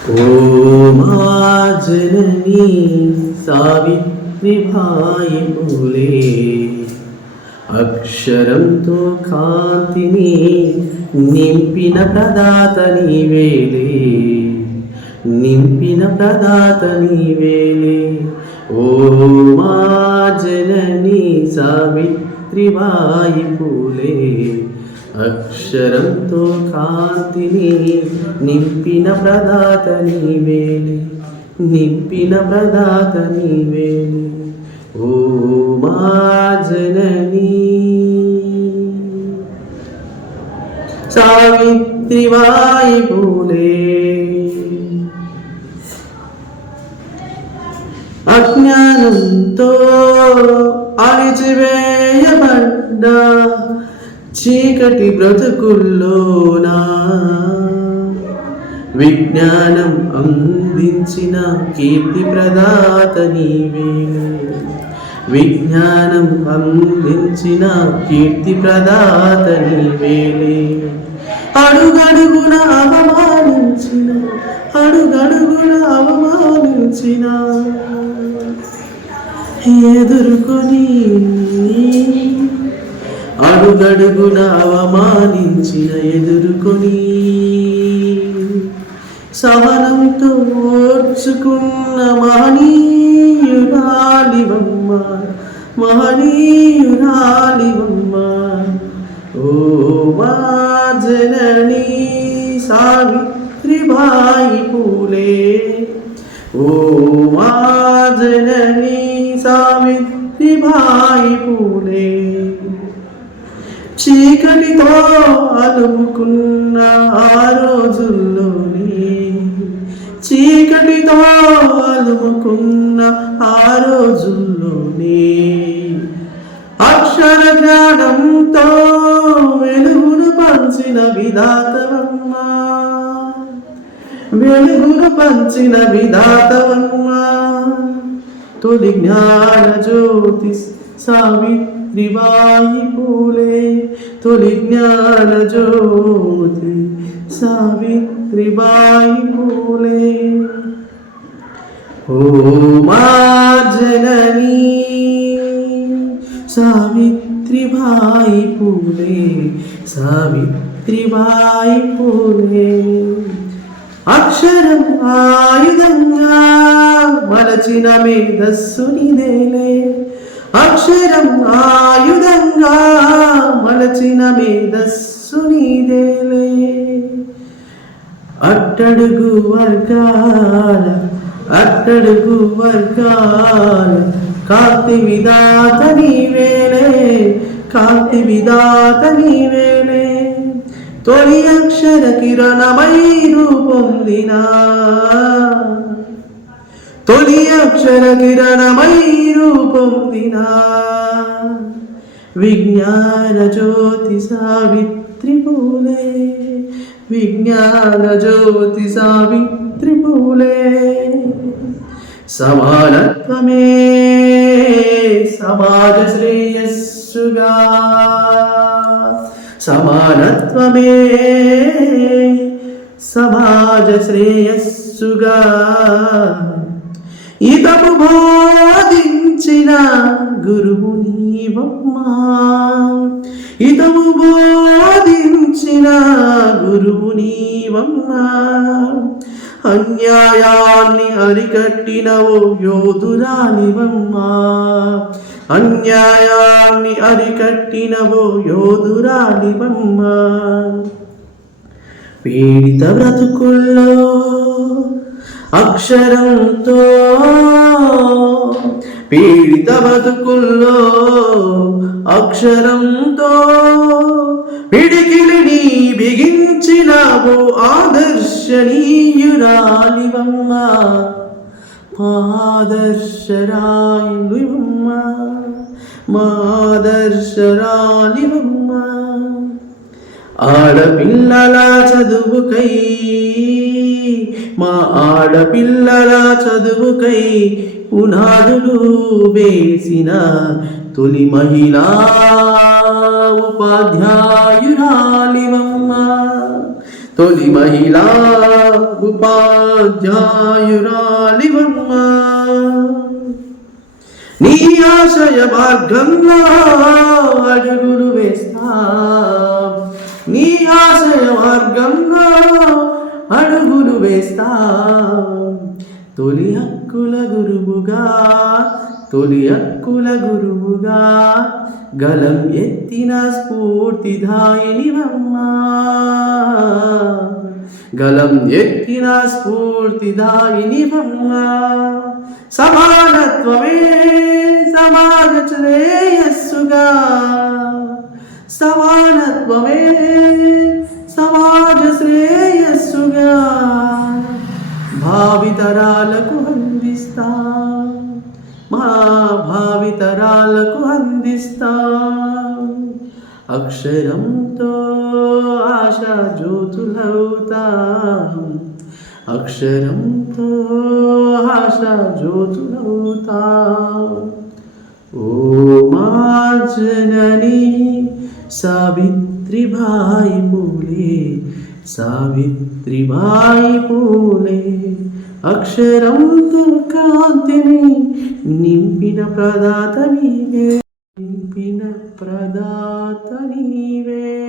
ఓ జననీ సావిత్రి భాయి పూలే అక్షరంతో కాంతిని నింపిన ప్రదాత నీవేలే నింపిన ప్రదాత నీవేలే ఓ మా జననీ సావిత్రి భాయి పూలే అక్షరంతో కాంతిని నింపిన ప్రదాత నీవేలే నింపిన ప్రదాత నీవేలే ఓ మా జననీ. సావిత్రివాయి పూలే. అజ్ఞానంతో అణిచివేయబడ్డా. చీకటి బ్రతుకుల్లోనా? విజ్ఞానం అందించిన కీర్తి ప్రదాత నీవే. విజ్ఞానం అందించిన కీర్తి ప్రదాత నీవేలే అడుగడుగున అవమానించిన అడుగడుగున అవమానించిన ఎదుర్కొని అడుగడుగున అవమానించిన ఎదుర్కొని సహనంతో ఓర్చుకున్న మహనీయురాలివమ్మ మహనీయురాలివమ్మ. ఓ మా జననీ సావిత్రిబాయి పూలే ఓ మా జననీ సావిత్రిబాయి పూలే. చీకటితో అలుముకున్న ఆ రోజుల్లోని చీకటితో అలుముకున్న ఆ రోజుల్లోని అక్షర జ్ఞానంతో వెలుగును పంచిన విధాతవమ్మ వెలుగును పంచిన విధాతవమ్మ తొలి జ్ఞాన జ్యోతి సావిత్రి పూలే తొలి జ్ఞాన జ్యోతి సావిత్రిబాయి పూలే ఓ మా జననీ సావిత్రిబాయి పూలే సావిత్రిబాయి పూలే అక్షరం ఆయుధంగా మలచిన మేధస్సు నీదేలే. అట్టడుగు వర్గాల అట్టడుగు వర్గాల కాంతి విధాత నీవేలే కాంతి విధాత నీవేలే. తొలి అక్షర కిరణమై రూపొందినా తొలి అక్షర కిరణమై రూపొందిన విజ్ఞాన జ్యోతి సావిత్రి పూలే విజ్ఞాన జ్యోతి సావిత్రి పూలే సమానత్వమే సమాజ శ్రేయస్సుగా సమానత్వమే సమాజ శ్రేయస్సుగా ఇతము బోధించిన గురువు నీవమ్మా. ఇతము బోధించిన గురువు నీవమ్మా. అన్యాయాన్ని అరికట్టినవో యోధురాలివమ్మా అన్యాయాన్ని అరికట్టినవో యోధురాలివమ్మా పీడిత బ్రతుకుల్లో అక్షరంతో పీడిత బతుకుల్లో అక్షరంతో పిడికిలిని బిగించినావు ఆదర్శనీయురాలివమ్మ. మాదర్శరాయుడివమ్మ మాదర్శరాలివమ్మ. ఆడపిల్లల చదువుకై మా ఆడపిల్లల చదువుకై పునాదులు వేసిన తొలి మహిళా ఉపాధ్యాయురాలివమ్మ. తొలి మహిళా ఉపాధ్యాయురాలివమ్మ. నీ ఆశయ మార్గంలో అడుగులు వేస్తా. ఆశయ మార్గంలో అడుగులు వేస్తా. తొలి హక్కుల గురువుగా తొలి హక్కుల గురువుగా గలం ఎత్తిన స్ఫూర్తిదాయినివమ్మా. గలం ఎత్తిన స్ఫూర్తిదాయినివమ్మా. సమానత్వమే సమాజ శ్రేయస్సుగా సమానత్వమే భావితరాలకు అందిస్తా మా భావితరాలకు అందిస్తా అక్షరంతో ఆశా జ్యోతులవుతా అక్షరంతో ఆశా జ్యోతులవుతా ఓ మా జనని సావిత్రిబాయి పూలే సావిత్రిబాయి పూలే అక్షరంతో కాంతిని నింపిన ప్రదాత నీవే నింపిన ప్రదాత నీవే.